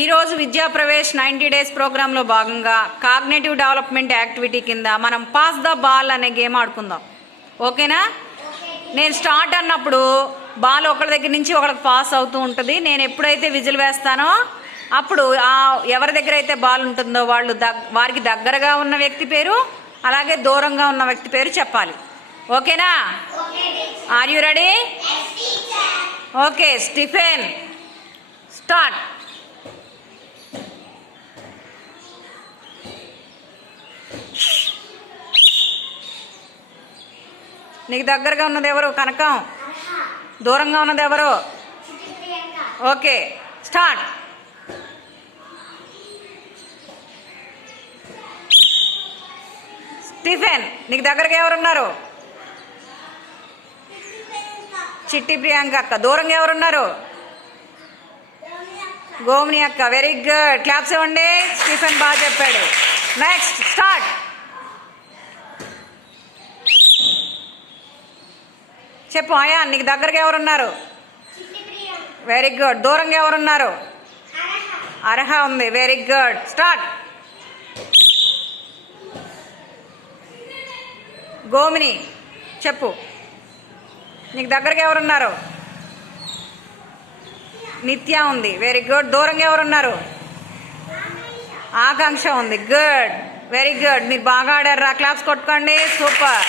ఈరోజు విద్యా ప్రవేశ్ 90 డేస్ ప్రోగ్రాంలో భాగంగా కాగ్నేటివ్ డెవలప్మెంట్ యాక్టివిటీ కింద మనం పాస్ ద బాల్ అనే గేమ్ ఆడుకుందాం. ఓకేనా? నేను స్టార్ట్ అన్నప్పుడు బాల్ ఒకరి దగ్గర నుంచి ఒకరికి పాస్ అవుతూ ఉంటుంది. నేను ఎప్పుడైతే విజిల్ వేస్తానో అప్పుడు ఎవరి దగ్గర అయితే బాల్ ఉంటుందో వారికి దగ్గరగా ఉన్న వ్యక్తి పేరు, అలాగే దూరంగా ఉన్న వ్యక్తి పేరు చెప్పాలి. ఓకేనా? Are you ready? Okay, Stephen start. నీకు దగ్గరగా ఉన్నది ఎవరు? కనకం. దూరంగా ఉన్నది ఎవరు? Okay, start. స్టీఫెన్, నీకు దగ్గరగా ఎవరున్నారు? చిట్టి ప్రియాంక అక్క. దూరంగా ఎవరున్నారు? గోమిని అక్క. వెరీ గుడ్, క్లాప్స్ ఇవ్వండి. స్టీఫెన్ బాగా చెప్పాడు. Next, start. చెప్పు ఆయా, నీకు దగ్గరగా ఎవరున్నారు? Very good. దూరంగా ఎవరున్నారు? అర్హ ఉంది. Very good, start. గోమిని చెప్పు, నీకు దగ్గరగా ఎవరున్నారు? నిత్య ఉంది. Very good. దూరంగా ఎవరున్నారు? ఆకాంక్ష ఉంది. Good, very good. మీరు బాగా ఆడారు. క్లాప్స్ కొట్టుకోండి. సూపర్.